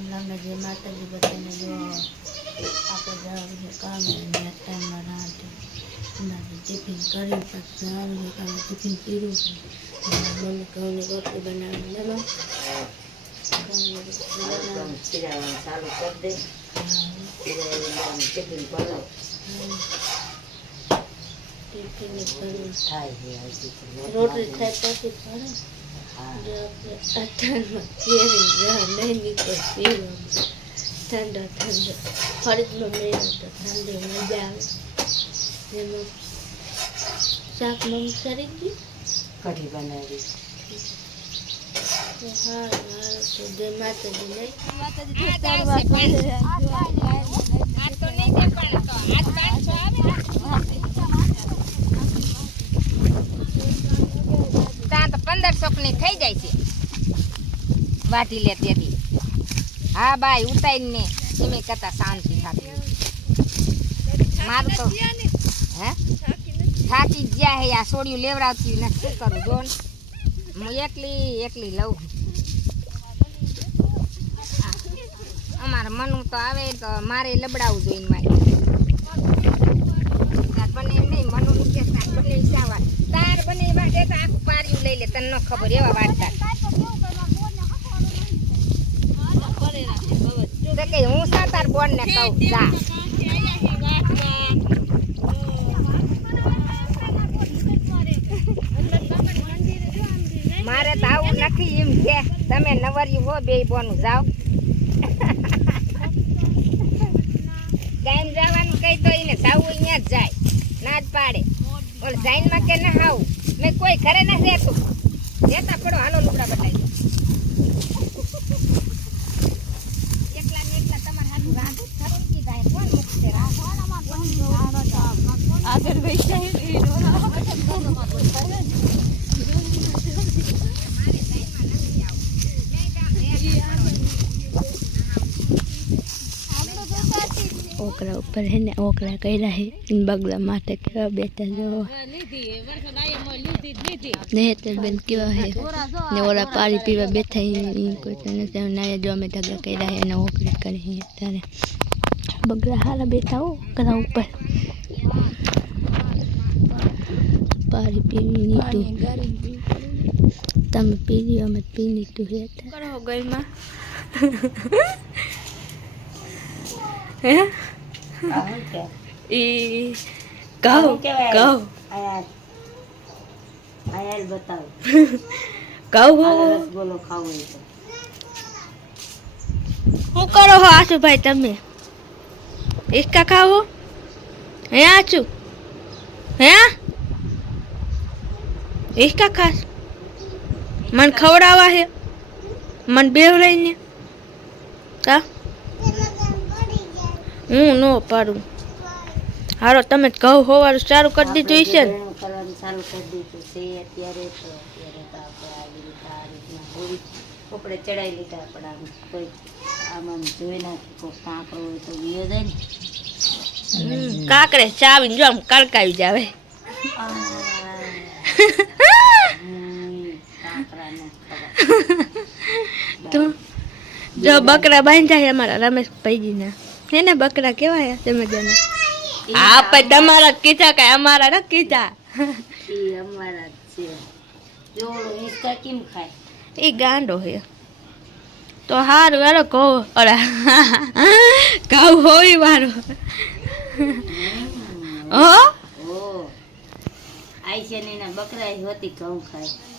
રામ રામ ને જય માતાજી બધાને જો આપણે જવાનું કામે ટાઈમમાં રાંધે એનાથી ટિફિન કરી જવાનું કામે ટિફિન પીરું મમ્મી ઘઉંની રોટલી બનાવી લેવા ચાલુ કરી દે ટિફિન ભરો ટિફિન થાય રોટલી. થાય પછી ભરે હા ઠંડો ઠંડો ફરીદમાં મેળો તો ઠંડી મજા આવે એમાં શાક મમ્મી કરી ગયું કઢી બનાવી હા હારું તો. જય માતાજી નહીં પણ તો પંદરસો ની થઈ જાય છે. વાટી લે તેથી હા બાઈ, ઉતારીને એમ કરતા શાંતિ થતી મારું તો હે? થાકી ગયા હે, આ સોડિયું લેવડાવતી ને શું કરું, જોન? હું એકલી એકલી લઉં. અમારે મનું તો આવે તો મારે લબડાવવું જોઈએ મારે. પણ એમ નહીં મનુ નીચે બંને સાવા તાર એ વાટે તો આખું પાર્યું લઈ લે તને ન ખબર એવા વાટતા તો કે હું સા તાર બોન ને કહું જા. મારે તો આવું નથી એમ કે તમે નવરિયું હો બે બોનું જાઓ. ગાયન જવાનું કઈ તો એને જાવું અહીંયા જ જાય ના જ પાડે. ઓલ જાઈનમાં કે ના આવું મેં કોઈ ઘરે નથી રહેતું. રહેતા પડો, હાલો લુગડા બતાવી એકલા ને એકલા તમારે હાથું રાંધું ખરું કીધા કોણ મૂકશે? આગળ ઓકરા ઉપર હે ને ઓકરા કર્યા હે. બગલા માટે કેવા બેઠા જો ને હેતર બેન કેવા હે? ને ઓલા પાણી પીવા બેઠા હે કોઈ તને નાય જો અમે ધગા કર્યા હે ને ઓકરી કરી હે ત્યારે બગલા હારા બેઠા ઓકરા ઉપર. પાણી પીવી નીતું. તમે પી લ્યો અમે પી લીધું હે કરો ગઈમાં હે? ઈ કહો? કહો. બતાવ. ખાવો શું કરો હો આશુભાઈ તમે? એકા ખાવો? હે આશુ હે? એકા ખાસ? મન ખવડાવા હે? મન બેવરાઈને કા હું ન પાડું. હારો તમે ઘઉં હોવાનું સારું કરી દીધું હશે ને? ચાલુ કરી દીધું છે. અત્યારે તો અત્યારે તો આપણે આવી રીતે આ રીતના હોળી કપડે ચડાવી લીધા પણ આમ કોઈ આમાં જોઈ નાખી કોઈ કાંકરો હોય તો વિયો જાય ને. હમ, કાકડે ચાવીને જો આમ કલકાવી જાવે. જો બકરા બાંધાય અમારા રમેશ ભાઈજીના હે ને બકરા કેવાય હે મજાના હા પણ તમારા કીધા કે અમારા ન કીધા ઈ અમારા જ છે. જો ઈસકા કેમ ખાય? એ ગાંડો હે તો હારું વારો કહો અરે ઘઉં હોય વારો હો? ઓ આઈ છે ને બકરા હોતી ઘઉં ખાય.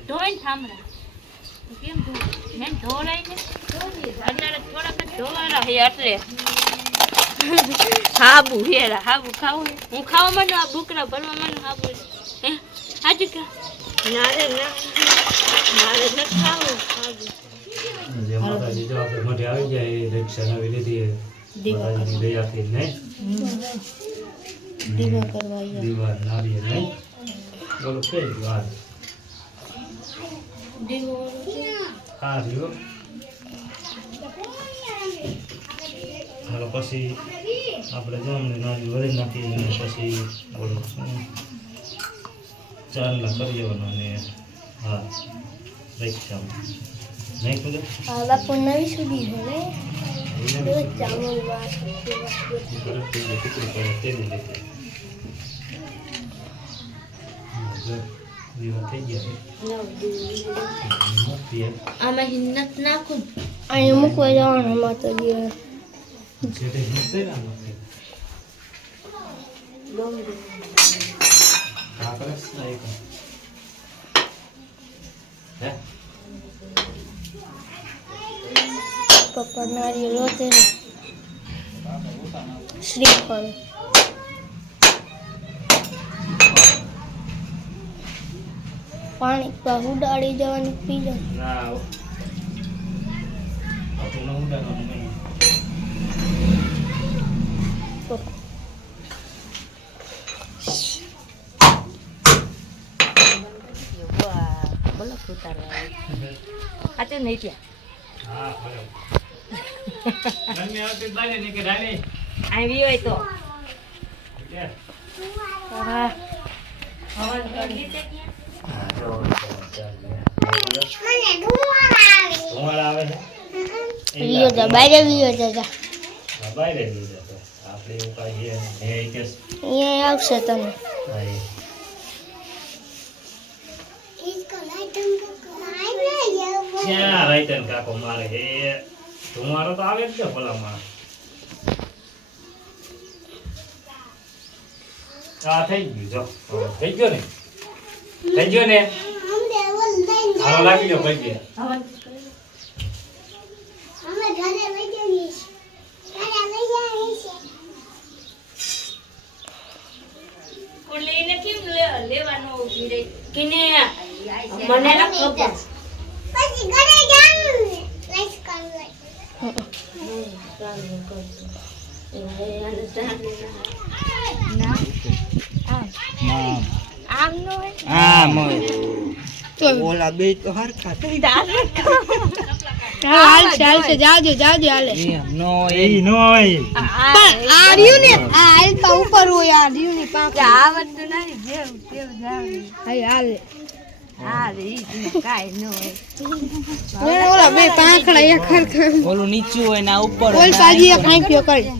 ધોઈ ધોરાય ને અત્યારે થોડાક જ ધોવાના હે એટલે હાબુ હેરા હાબુ ખાવું હું? ખાવા માંડું આ બુકરા ભરવા માંડું હાબુ હે. હાજુ કા? ના રે ના મારે ન ખાવું ખાવું માતાજી જો આપણે મોઢે આવી જાય એ નવી લીધી માતાજીની દયાથી નહીં. દીવા કરવા. દીવા નારીએ નહીં. બોલો કે વાત? દીવો હા રહ્યો હાલો પછી આપણે જો અમને વળી નાખી અને પછી બોલો ચાંદલા કરી અને હા રીક્ષામાં નહીં ખુલે? બાપુ નવી સુધી આમાં હિન્નત નાખું અહીં મૂકવા જવાનું આમાં કાકરસ પપ્પા નારિયેળ હોતે ને શ્રીફળ પાણી પા ઉડાડી જવાની પી જાય ના આપણને ઉડાડવાનું નહીં વાહ, બોલો ઉતારવા આવી. આવી હોય તો કે હા. હવન કરી દીધે ત્યાં? હા. જો ધુમાડા આવે છે? વિયો જા બારે વિયો જા જા. બારે લઈ જતો આપણે એવું કાંઈ હે કે અહીંયા આવશે તમે. ક્યાં રાઈટન કાકો મારે? હે ધુમાડો તો આવે જ છે ભલામાં આ થઈ ગયું જો. થઈ ગયો ને? થઈ ગયો ને? હાલો લાગી ગયો ભાઈ ગયા લેવાનું મને લઈને કેમ લે- લેવાનો ઊભી રહી? કિને છે. જાજો જાજો હાલે પણ ને ઉપર હોય ને આવડતું તેવું જાવ હાલે ઓલા બે પાંખડા એક હરખા ઓલું નીચું હોય ને ઉપર ઓલ પાજી એક આંખ્યો કરી.